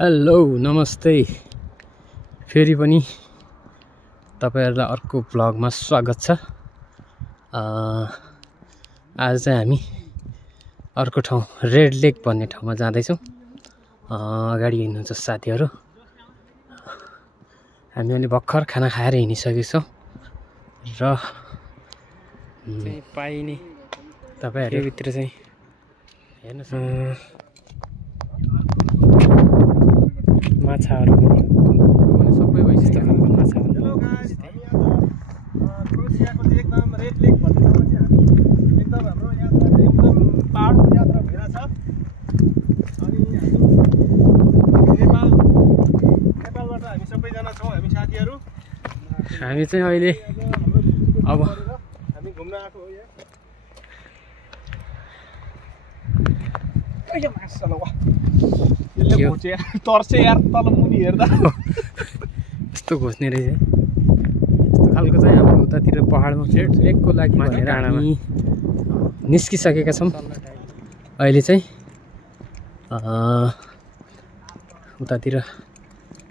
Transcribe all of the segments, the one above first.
Hello नमस्ते फेरि पनि तपाईहरुलाई अर्को भ्लगमा स्वागत छ। आज चाहिँ हामी अर्को ठाउँ रेड लेक भन्ने ठाउँमा जाँदैछौँ। अगाडि हिँड्नुहुन्छ साथीहरु। हामी अलि भर्खर खाना खाएर हिँडिसकेका छौँ र चाहिँ पाइने तपाईहरु भित्र चाहिँ हेर्नुस् माछाहरु पनि सबै भइसक्यो। माछा पनि क्रोसियाको चाहिँ एकदम रेड लेक भन्ने ठाउँमा चाहिँ हामी एकदम हाम्रो यात्रा चाहिँ एकदम पहाडको यात्रा भइरहेछ। अनि नेपालबाट हामी सबैजना छौँ, हामी साथीहरु। हामी चाहिँ अहिले अब हामी घुम्न आएको हो यहाँ। तर्से यार तल मुनि हेर्दा यस्तो घोच्ने रहेछ। यस्तो खालको चाहिँ हाम्रो उतातिर पहाडमा ट्रेकको लागि भनेर हामी निस्किसकेका छौँ। अहिले चाहिँ उतातिर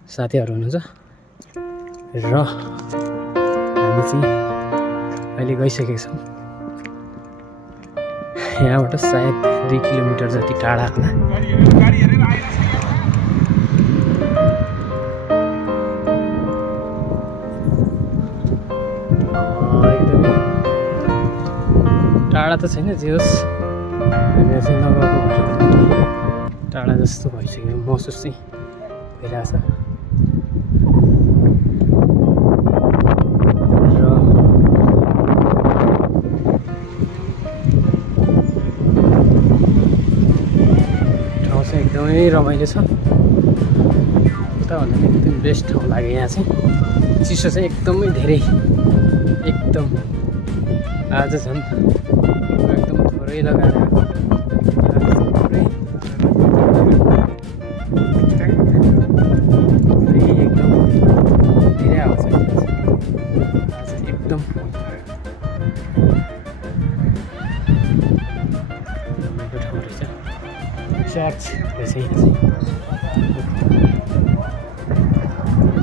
साथीहरु हुनुहुन्छ र हामी चाहिँ अहिले गइसकेका छौँ। यहाँबाट सायद 2 किलोमिटर जति टाढा होला। एकदमै टाढा त छैन, जे होस् हामी चाहिँ नगएको भएर टाढा जस्तो भइसक्यो महसुस चाहिँ भइरहेछ। एकदमै रमाइलो छ। उता भन्दा एकदम बेस्ट ठाउँ लाग्यो। यहाँ चाहिँ चिसो चाहिँ एकदमै धेरै, एकदम आज झन् एकदम थोरै लगाएर एकदम धेरै हावा छ आज एकदम। चर्च रहेछ यहाँ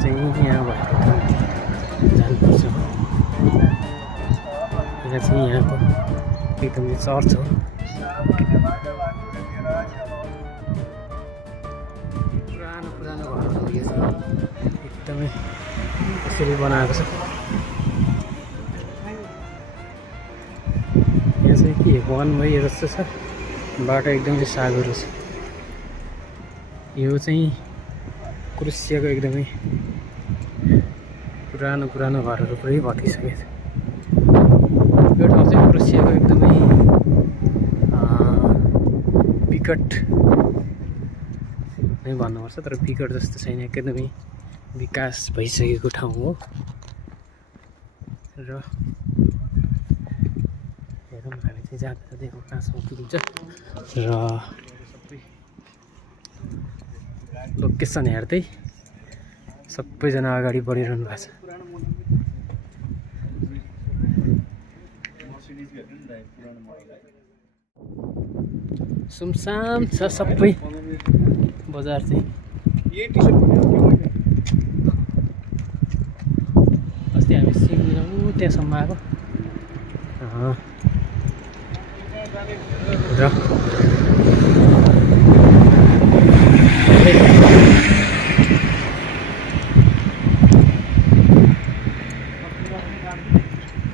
चाहिँ यहाँ भएर जानुपर्छ। यहाँ चाहिँ यहाँको एकदमै चर्च हो। पुरानो पुरानो घरहरू एकदमै त्यसरी बनाएको छ। यहाँ चाहिँ के वन वे जस्तो छ, बाटो एकदमै सागरो छ। यो चाहिँ क्रोसियाको एकदमै पुरानो पुरानो घरहरू पुरै भत्किसकेको छ। यो ठाउँ चाहिँ क्रोसियाको एकदमै विकट नै भन्नुपर्छ, तर विकट जस्तो छैन, एकदमै विकास भइसकेको ठाउँ हो। र हेरौँ हामी चाहिँ जाँदा जाँदै कहाँसम्म पुगिन्छ र लोकेसन हेर्दै सबैजना अगाडि बढिरहनु भएको छ। सुनसान छ सबै बजार चाहिँ। अस्ति हामी सिङ्गो त्यहाँसम्म आएको र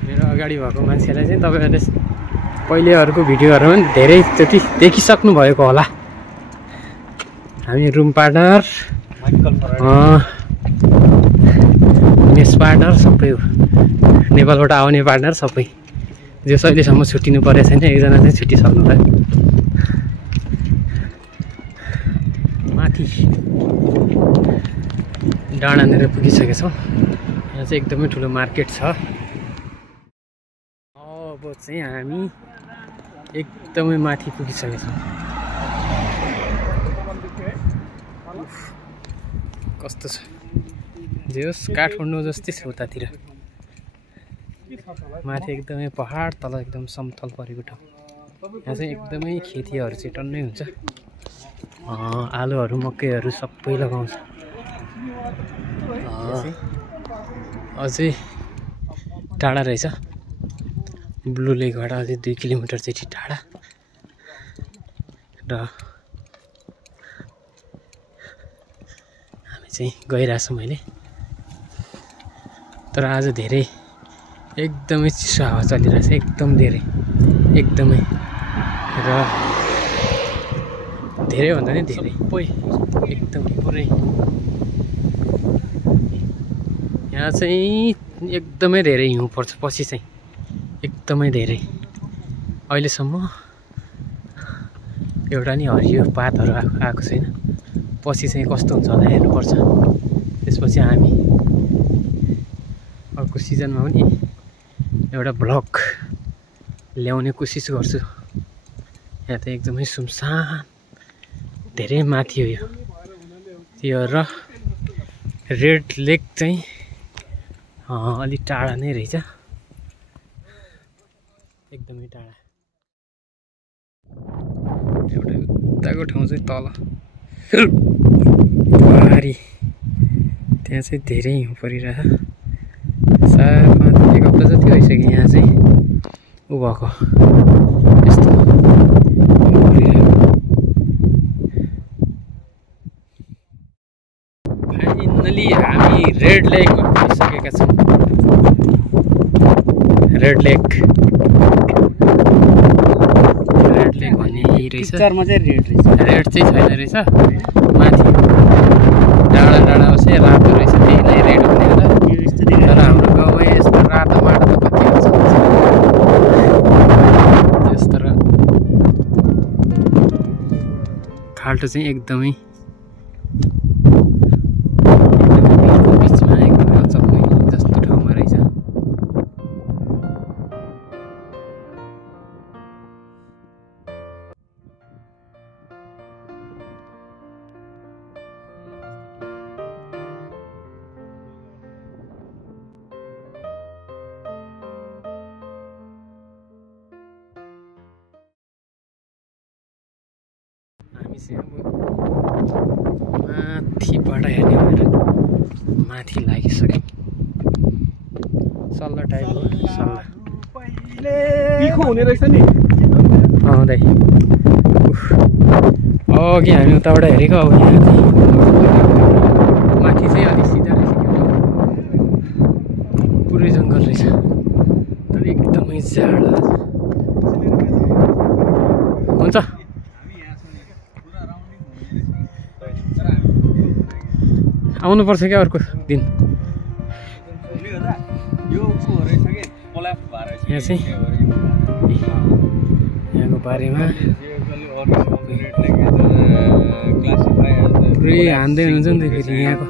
मेरो अगाडि भएको मान्छेलाई चाहिँ तपाईहरुले पहिलेहरूको भिडियोहरुमा पनि धेरै जति देखिसक्नु भएको होला। हामी रुम पार्टनर, मेस पार्टनर सबै हो। नेपालबाट आउने पार्टनर सबै जो अहिलेसम्म छुट्टिनु परेको छैन, एकजना चाहिँ छुट्टिसक्नु भयो। माथि डाँडानेर पुगिसकेका छौँ। यहाँ चाहिँ एकदमै ठुलो मार्केट छ। अब चाहिँ हामी एकदमै माथि पुगिसकेका छौँ। कस्तो छ, जे होस् काठमाडौँ जस्तै छ उतातिर। माथि एकदमै पहाड, तल एकदम समतल परेको ठाउँ। यहाँ चाहिँ एकदमै खेतीहरू चाहिँ टन्नै हुन्छ। आलुहरू मकैहरू सबै लगाउँछ। अझै टाढा रहेछ, ब्लू लेकबाट अझै 2 किलोमिटर जति टाढा। र हामी चाहिँ गइरहेछौँ अहिले। तर आज धेरै एकदमै चिसो हावा चलिरहेछ, एकदम धेरै, एकदमै। र धेरै भन्दा नि धेरै एकदम पुरै यहाँ चाहिँ एकदमै धेरै हिउँ पर्छ पछि चाहिँ, एकदमै धेरै। अहिलेसम्म एउटा नि हरियो पातहरू आएको छैन, पछि चाहिँ कस्तो हुन्छ होला हेर्नुपर्छ। त्यसपछि हामी अर्को सिजनमा पनि एउटा भ्लग ल्याउने कोसिस गर्छु। यहाँ त एकदमै सुनसान, धेरै माथि हो यो त्यो। र रेड लेक चाहिँ अलि टाढा नै रहेछ, एकदमै टाढा। एउटा उताको ठाउँ चाहिँ तल पहाडी, त्यहाँ चाहिँ धेरै हिउँ परिरहेछ। 4-5 एक हप्ता जति भइसक्यो यहाँ चाहिँ उ भएको यस्तो परिरहेको। फाइनली हामी रेड लेकमा पुगिसकेका छौँ। रेड लेक भन्ने यही रहेछ। पिक्चरमा चाहिँ रेड रहेछ, रेड चाहिँ छैन रहेछ, माथि डाँडा डाँडा होस् रातो रहेछ, त्यहीलाई रेड हुने होला। तर हाम्रो गाउँमा यस्तो रातो माटो त कति हुन्छ त्यस्तो। र खाल्टो चाहिँ एकदमै बिचमा एकदमै अचम्मै जस्तो ठाउँमा रहेछ। हामी चाहिँ अब माथिबाट हेर्ने भनेर माथि लागिसक्यौँ। सल्ला टाइप हो, सल्ला तिखो हुने रहेछ नि आउँदै। अघि हामी उताबाट हेरेको, अब यहाँ चाहिँ माथि चाहिँ अलिक सिधा रहेछ, पुरै जङ्गल रहेछ। तर एकदमै जाडो हुन्छ। आउनुपर्छ क्या अर्को दिन। यहाँ चाहिँ यहाँको बारेमा पुरै हान्दै हुनुहुन्छ नि त फेरि यहाँको।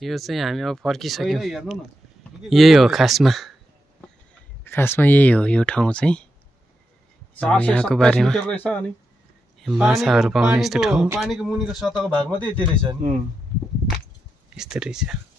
यो चाहिँ हामी अब फर्किसक्यौँ। यही हो खासमा यही हो यो ठाउँ चाहिँ। यहाँको बारेमा माछाहरू पाउने यस्तो ठाउँ पानीको मुनिको सतहको भाग मात्रै यति रहेछ नि, यस्तो रहेछ।